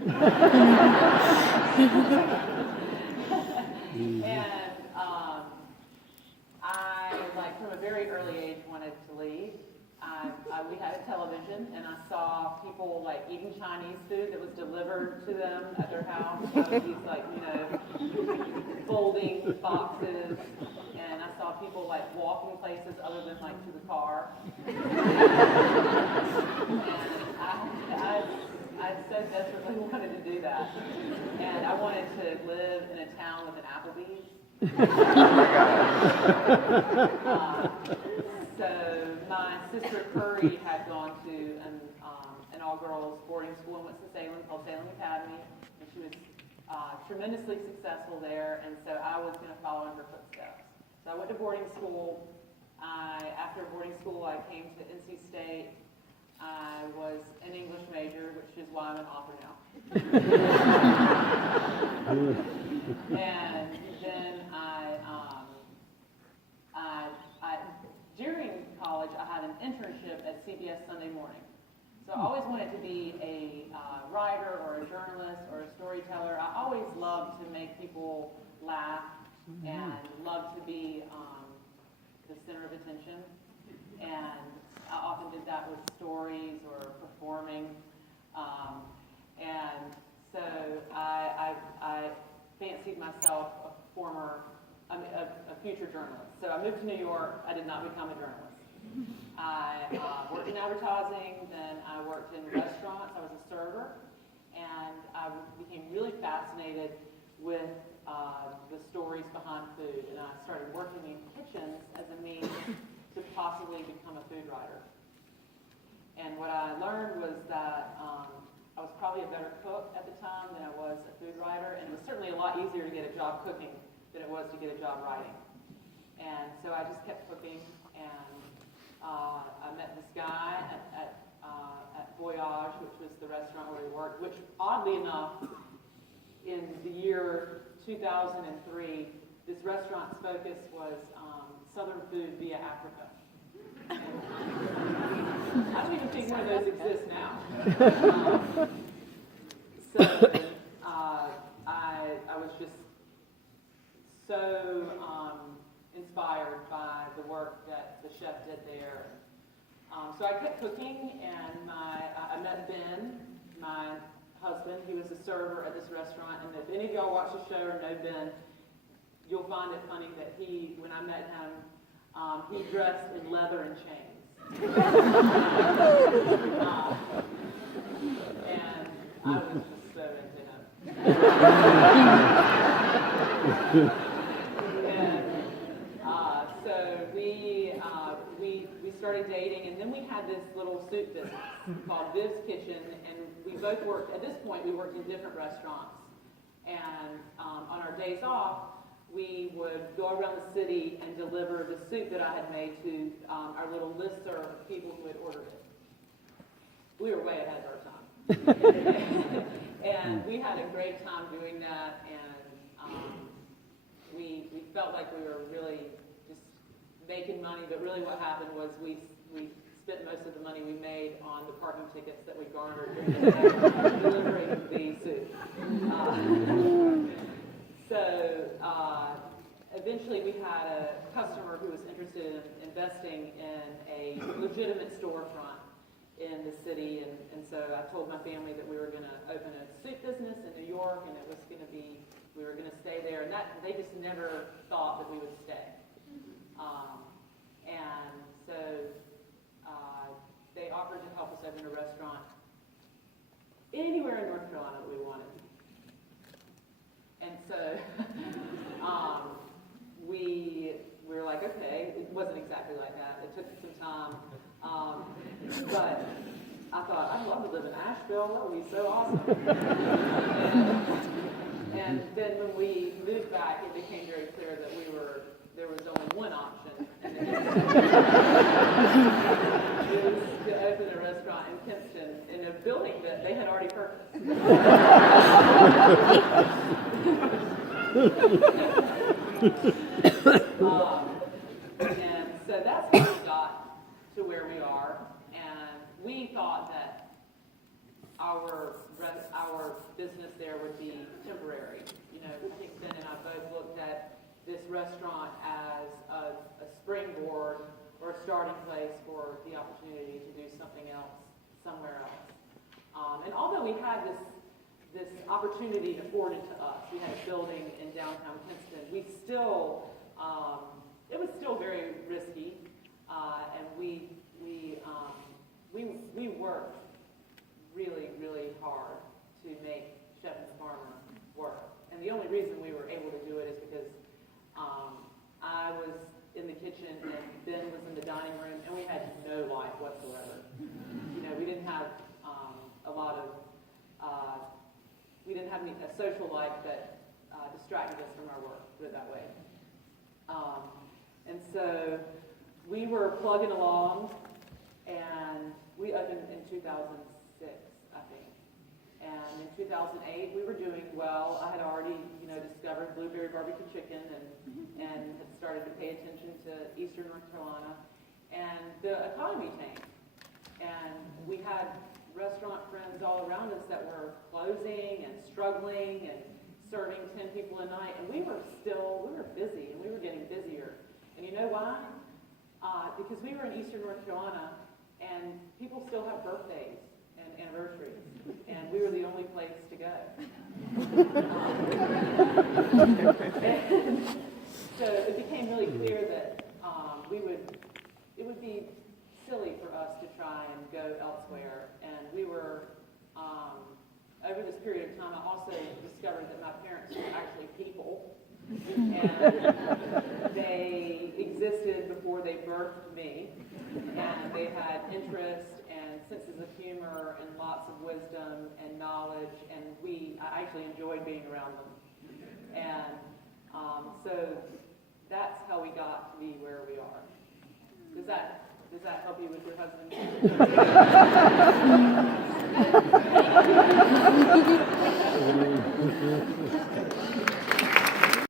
And I, like, from a very early age, wanted to leave. We had a television, and I saw people, like, eating Chinese food that was delivered to them at their house. These, like, folding boxes, and I saw people, like, walking places other than, like, to the car. And I so desperately wanted to do that. And I wanted to live in a town with an Applebee's. So my sister Curry had gone to an all-girls boarding school in Winston-Salem called Salem Academy, and she was tremendously successful there, and so I was going to follow in her footsteps. So I went to boarding school. After boarding school, I came to NC State. I was an English major, which is why I'm an author now. And then during college, I had an internship at CBS Sunday Morning. So I always wanted to be a writer or a journalist or a storyteller. I always loved to make people laugh and loved to be the center of attention. And I often did that with stories or performing. And so I fancied myself a future journalist. So I moved to New York. I did not become a journalist. I worked in advertising, then I worked in restaurants. I was a server, and I became really fascinated with the stories behind food, and I started working in kitchens as a means to possibly become a food writer. And what I learned was that I was probably a better cook at the time than I was a food writer, and it was certainly a lot easier to get a job cooking than it was to get a job writing. And so I just kept cooking, and I met this guy at Voyage, which was the restaurant where we worked, which oddly enough, in the year 2003, this restaurant's focus was Southern food via Africa. And I don't even think one of those exists now. So I was just so inspired by the work that the chef did there. So I kept cooking, and I met Ben, my husband. He was a server at this restaurant, and if any of y'all watch the show or know Ben, you'll find it funny that when I met him, he dressed in leather and chains. And I was just so into him. And so we started dating, and then we had this little soup business called Viv's Kitchen, and we both worked, at this point we worked in different restaurants. And on our days off, we would go around the city and deliver the soup that I had made to our little listserv of people who had ordered it. We were way ahead of our time. And we had a great time doing that, and we felt like we were really just making money, but really what happened was we spent most of the money we made on the parking tickets that we garnered during the day delivering the soup. So eventually we had a customer who was interested in investing in a legitimate storefront in the city, and so I told my family that we were going to open a soup business in New York, and it was going to be, we were going to stay there, and they just never thought that we would stay. And so they offered to help us open a restaurant anywhere in North Carolina that we wanted. And so we were like, okay, it wasn't exactly like that. It took some time. But I thought, I'd love to live in Asheville. That would be so awesome. And then when we moved back, it became very clear that there was only one option. And it was to open a restaurant in Kinston in a building that they had already purchased. And so that's how we got to where we are, and we thought that our our business there would be temporary. You know, I think Ben and I both looked at this restaurant as a springboard or a starting place for the opportunity to do something else somewhere else. And although we had this opportunity afforded to us, we had a building in downtown Kinston, we still, it was still very risky, and we worked really, really hard to make Chef and the Farmer work. And the only reason we were able to do it is because I was in the kitchen and Ben was in the dining room, and we had no life whatsoever. You know, we didn't have we didn't have a social life that distracted us from our work, put it that way. And so we were plugging along, and we opened in 2006, I think. And in 2008, we were doing well. I had already, discovered Blueberry Barbecue Chicken and had started to pay attention to Eastern North Carolina. And the economy changed. And we had restaurant friends all around us that were closing and struggling and serving 10 people a night. And we were busy, and we were getting busier. And you know why? Because we were in Eastern North Carolina, and people still have birthdays and anniversaries, and we were the only place to go. And so it became really clear that it would be silly for us to try and go elsewhere. And we were, over this period of time, I also discovered that my parents were actually people, and they existed before they birthed me, and they had interest and senses of humor and lots of wisdom and knowledge, and I actually enjoyed being around them. And so that's how we got to be where we are. Does that help you with your husband?